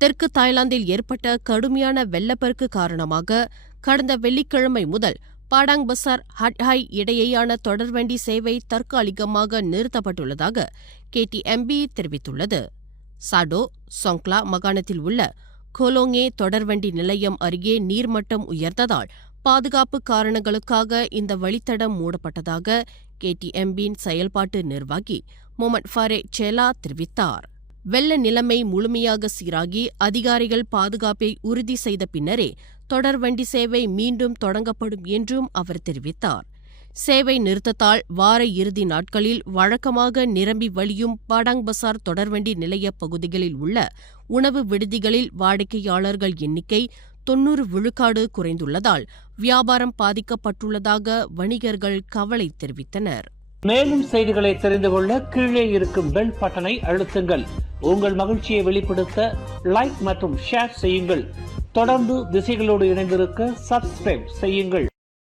தெற்கு தாய்லாந்தில் ஏற்பட்ட கடுமையான வெள்ளப்பெருக்கு காரணமாக கடந்த வெள்ளிக்கிழமை முதல் பாடாங் பசார் ஹட்ஹாய் இடையேயான தொடர்வண்டி சேவை தற்காலிகமாக நிறுத்தப்பட்டுள்ளதாக KTMB தெரிவித்துள்ளது. சாடோ சொங்க்லா மாகாணத்தில் உள்ள கோலோங்கே தொடர்வண்டி நிலையம் அருகே நீர்மட்டம் உயர்ந்ததால் பாதுகாப்பு காரணங்களுக்காக இந்த வழித்தடம் மூடப்பட்டதாக KTMB-யின் செயல்பாட்டு நிர்வாகி முகமது ஃபாரே சேலா தெரிவித்தார். வெள்ள நிலைமை முழுமையாக சீராகி அதிகாரிகள் பாதுகாப்பை உறுதி செய்த பின்னரே தொடர்வண்டி சேவை மீண்டும் தொடங்கப்படும் என்றும் அவர் தெரிவித்தார். சேவை நிறுத்தத்தால் வார இறுதி நாட்களில் வழக்கமாக நிரம்பி வழியும் பாடாங் பசார் தொடர்வண்டி நிலைய பகுதிகளில் உள்ள உணவு விடுதிகளில் வாடிக்கையாளர்கள் எண்ணிக்கை 90 விழுக்காடு குறைந்துள்ளதால் வியாபாரம் பாதிக்கப்பட்டுள்ளதாக வணிகர்கள் கவலை தெரிவித்தனர். மேலும் செய்திகளை தெரிந்து கொள்ள கீழே இருக்கும் பெல் பட்டனை அழுத்துங்கள். உங்கள் மகிழ்ச்சியை வெளிப்படுத்த லைக் மற்றும் ஷேர் செய்யுங்கள். தொடர்ந்து திசைகளோடு இணைந்திருக்க சப்ஸ்கிரைப் செய்யுங்கள்.